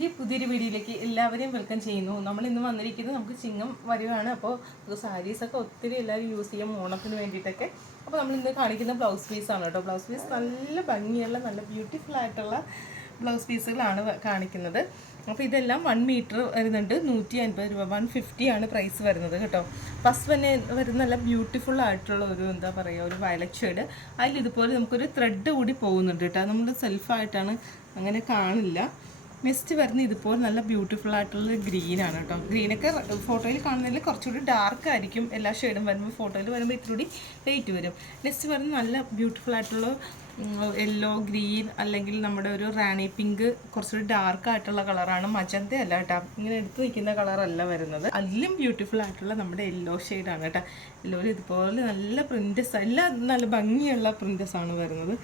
എന്റെ പുതിയൊരു വീഡിയോയിലേക്ക് എല്ലാവരെയും വെൽക്കം ചെയ്യുന്നു. നമ്മൾ ഇന്ന് വന്നിരിക്കുന്നത് നമുക്ക് ചിങ്ങം വരുവാണ്. അപ്പോൾ സാരീസൊക്കെ ഒത്തിരി എല്ലാവരും യൂസ് ചെയ്യും ഓണത്തിന് വേണ്ടിയിട്ടൊക്കെ. അപ്പോൾ നമ്മൾ ഇന്ന് കാണിക്കുന്ന ബ്ലൗസ് പീസാണ് കേട്ടോ. ബ്ലൗസ് പീസ് നല്ല ഭംഗിയുള്ള നല്ല ബ്യൂട്ടിഫുൾ ആയിട്ടുള്ള ബ്ലൗസ് പീസുകളാണ് കാണിക്കുന്നത്. അപ്പോൾ ഇതെല്ലാം വൺ മീറ്റർ വരുന്നുണ്ട്. നൂറ്റി അൻപത് രൂപ വൺ ഫിഫ്റ്റി ആണ് പ്രൈസ് വരുന്നത് കേട്ടോ. ഫസ്റ്റ് തന്നെ വരുന്ന നല്ല ബ്യൂട്ടിഫുൾ ആയിട്ടുള്ള ഒരു എന്താ പറയുക ഒരു വയലറ്റ് ഷെയ്ഡ് അതിൽ ഇതുപോലെ നമുക്കൊരു ത്രെഡ് കൂടി പോകുന്നുണ്ട് കേട്ടോ. നമ്മൾ സെൽഫായിട്ടാണ് അങ്ങനെ കാണില്ല. നെക്സ്റ്റ് വരുന്ന ഇതുപോലെ നല്ല ബ്യൂട്ടിഫുൾ ആയിട്ടുള്ള ഗ്രീൻ ആണ് കേട്ടോ. ഗ്രീനൊക്കെ ഫോട്ടോയിൽ കാണുന്നതിൽ കുറച്ചുകൂടി ഡാർക്ക് ആയിരിക്കും. എല്ലാ ഷെയ്ഡും വരുമ്പോൾ ഫോട്ടോയിൽ വരുമ്പോൾ ഇത്തിരി ലൈറ്റ് വരും. നെക്സ്റ്റ് വരുന്ന നല്ല ബ്യൂട്ടിഫുൾ ആയിട്ടുള്ള യെല്ലോ ഗ്രീൻ അല്ലെങ്കിൽ നമ്മുടെ ഒരു റാണി പിങ്ക് കുറച്ചുകൂടി ഡാർക്ക് ആയിട്ടുള്ള കളറാണ് മജന്ത അല്ല കേട്ടോ. ഇങ്ങനെ എടുത്ത് നിൽക്കുന്ന കളറല്ല വരുന്നത്. അതിലും ബ്യൂട്ടിഫുൾ ആയിട്ടുള്ള നമ്മുടെ യെല്ലോ ഷെയ്ഡാണ് കേട്ടോ. യെല്ലോയിൽ ഇതുപോലെ നല്ല പ്രിന്റസ് എല്ലാം നല്ല ഭംഗിയുള്ള പ്രിന്റസ് ആണ് വരുന്നത്.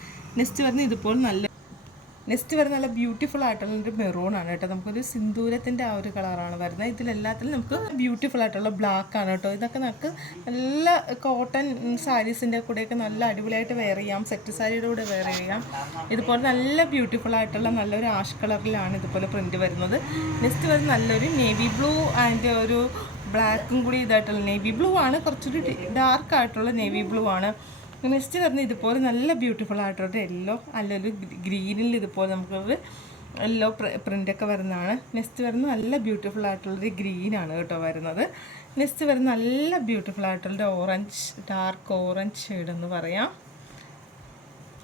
നെക്സ്റ്റ് വരുന്ന ഇതുപോലെ നല്ല നെക്സ്റ്റ് വരുന്ന നല്ല ബ്യൂട്ടിഫുൾ ആയിട്ടുള്ള ഒരു മെറൂൺ ആണ് കേട്ടോ. നമുക്കൊരു സിന്ദൂരത്തിന്റെ ആ ഒരു കളറാണ് വരുന്നത്. ഇതിലെല്ലാത്തിലും നമുക്ക് ബ്യൂട്ടിഫുൾ ആയിട്ടുള്ള ബ്ലാക്ക് ആണ് കേട്ടോ. ഇതൊക്കെ നമുക്ക് നല്ല കോട്ടൺ സാരീസിന്റെ കൂടെയൊക്കെ നല്ല അടിപൊളിയായിട്ട് വെയർ ചെയ്യാം. സെറ്റ് സാരിയുടെ കൂടെ വെയർ ചെയ്യാം. ഇതുപോലെ നല്ല ബ്യൂട്ടിഫുൾ ആയിട്ടുള്ള നല്ലൊരു ആഷ് കളറിലാണ് ഇതുപോലെ പ്രിന്റ് വരുന്നത്. നെക്സ്റ്റ് വരുന്ന നല്ലൊരു നേവി ബ്ലൂ ആൻഡ് ഒരു ബ്ലാക്കും കൂടി ഇതായിട്ടുള്ള നേവി ബ്ലൂ ആണ്. കുറച്ചൊരു ഡാർക്ക് ആയിട്ടുള്ള നേവി ബ്ലൂ ആണ്. നെക്സ്റ്റ് വരുന്ന ഇതുപോലെ നല്ല ബ്യൂട്ടിഫുൾ ആയിട്ടൊരു യെല്ലോ അല്ലൊരു ഗ്രീനിൽ ഇതുപോലെ നമുക്കൊരു യെല്ലോ പ്രിന്റൊക്കെ വരുന്നതാണ്. നെക്സ്റ്റ് വരുന്ന നല്ല ബ്യൂട്ടിഫുൾ ആയിട്ടുള്ളൊരു ഗ്രീനാണ് കേട്ടോ വരുന്നത്. നെക്സ്റ്റ് വരുന്ന നല്ല ബ്യൂട്ടിഫുൾ ആയിട്ടുള്ളൊരു ഓറഞ്ച് ഡാർക്ക് ഓറഞ്ച് ഷെയ്ഡ് എന്ന് പറയാം.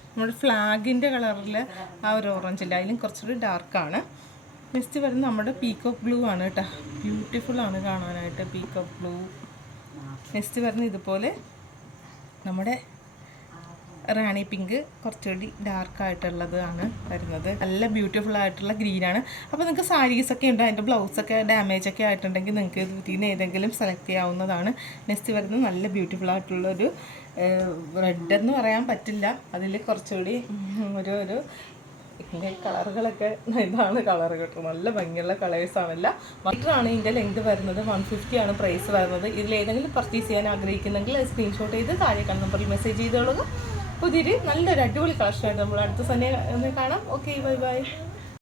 നമ്മുടെ ഫ്ലാഗിന്റെ കളറിൽ ആ ഒരു ഓറഞ്ച് ഇല്ല? അതിലും കുറച്ചുകൂടി ഡാർക്കാണ് നെക്സ്റ്റ് വരുന്ന നമ്മുടെ പീക്കോക്ക് ബ്ലൂ ആണ് കേട്ടോ. ബ്യൂട്ടിഫുൾ ആണ് കാണാനായിട്ട് പീക്കോക്ക് ബ്ലൂ നെക്സ്റ്റ് വരുന്ന ഇതുപോലെ നമ്മുടെ റാണി പിങ്ക് കുറച്ചുകൂടി ഡാർക്ക് ആയിട്ടുള്ളതാണ് വരുന്നത്. നല്ല ബ്യൂട്ടിഫുൾ ആയിട്ടുള്ള ഗ്രീനാണ് അപ്പോൾ നിങ്ങൾക്ക് സാരീസൊക്കെ ഉണ്ട്? അതിന്റെ ബ്ലൗസൊക്കെ ഡാമേജ് ഒക്കെ ആയിട്ടുണ്ടെങ്കിൽ നിങ്ങൾക്ക് ഇതിൽ നിന്ന് ഏതെങ്കിലും സെലക്ട് ചെയ്യാവുന്നതാണ്. നെക്സ്റ്റ് വരുന്നത് നല്ല ബ്യൂട്ടിഫുൾ ആയിട്ടുള്ളൊരു റെഡ് എന്ന് പറയാൻ പറ്റില്ല. അതിൽ കുറച്ചുകൂടി ഒരു ഒരു കളറുകളൊക്കെ ഇതാണ് കളർ കേട്ടോ. നല്ല ഭംഗിയുള്ള കളേഴ്സാണല്ല മീറ്ററാണ് ഇതിന്റെ ലെങ്ത് വരുന്നത് വൺ ഫിഫ്റ്റി ആണ് പ്രൈസ് വരുന്നത്. ഇതിൽ ഏതെങ്കിലും പർച്ചേസ് ചെയ്യാൻ ആഗ്രഹിക്കുന്നെങ്കിൽ സ്ക്രീൻഷോട്ട് ചെയ്ത് താഴെ കാണുന്ന നമ്പറിൽ മെസ്സേജ് ചെയ്തോളുക. പുതിയൊരു നല്ലൊരു അടിപൊളി കളക്ഷനായിട്ട് നമ്മൾ അടുത്ത ഒന്ന് കാണാം. Okay bye bye